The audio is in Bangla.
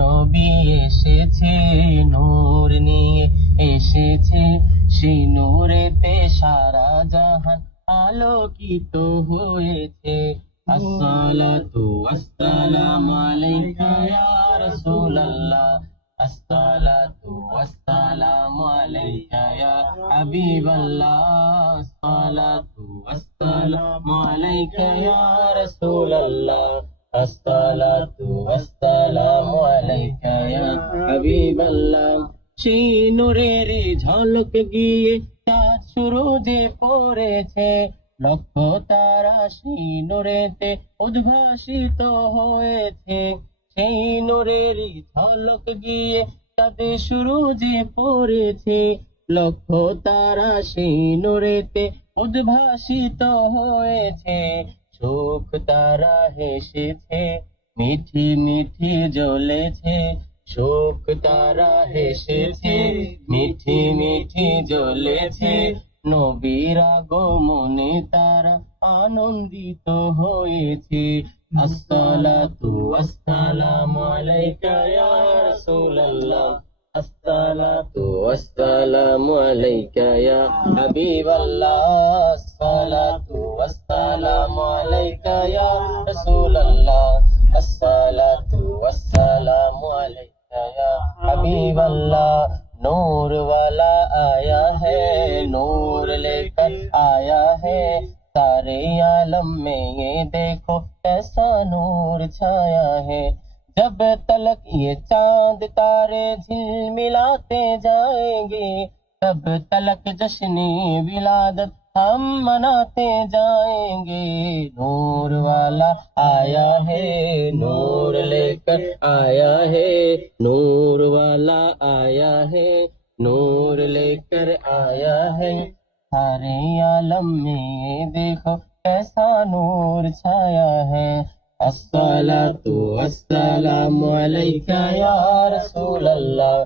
নবী এসেছে নূর নিয়ে এসেছে, সেই নূরেতে সারা জাহান আলোকিত হয়েছে। আসসালাতু ওয়াসসালামু আলাইকা ইয়া রাসূলাল্লাহ, আসসালাতু ওয়াসসালামু আলাইকা ইয়া হাবিবাল্লাহ, আসসালাতু ওয়াসসালামু আলাইকা ইয়া রাসূলাল্লাহ, আসসালাতু ওয়াসসালামু আলাইকা ইয়া হাবিবাল্লাহ। সেই নূরের ঝলক গিয়ে চাঁদ সূরজে পড়েছে, লক্ষ তারা সেই নূরেতে উদ্ভাসিত হয়েছে। সেই নূরের ঝলক গিয়ে চাঁদ সূরজে পড়েছে, লক্ষ তারা সেই নূরেতে উদ্ভাসিত হয়েছে। চোখ তারা হেসেছে, মিঠি মিঠি জ্বলেছে, চোখ তারা হেসেছে, মিঠি মিঠি জ্বলেছে। নবীর আগমনে তারা আনন্দিত হয়েছে। আসসালাতু ওয়াসসালামু আলাইকা ইয়া রাসূলাল্লাহ, আসসালাতু ওয়াসসালামু আলাইকা ইয়া হাবিবাল্লাহ, আসসালাতু ওয়াসসালামু আলাইকা ইয়া রাসূলাল্লাহ, আসসালাতু ওয়াসসালামু আলাইকা ইয়া হাবিবাল্লাহ। नूर वाला आया है, नूर लेकर आया है, सारे आलम में ये देखो कैसा नूर छाया है। जब तलक ये चांद तारे झिलमिलाते जाएंगे, तब तलक जश्न विलादत हम मनाते जाएंगे। नूर वाला आया है, नूर लेकर आया है, नूर वाला आया है, नूर लेकर आया है, सारे आलम में देखो कैसा नूर छाया है। अस्सलातु वस्सलामु अलैका या रसूलल्लाह।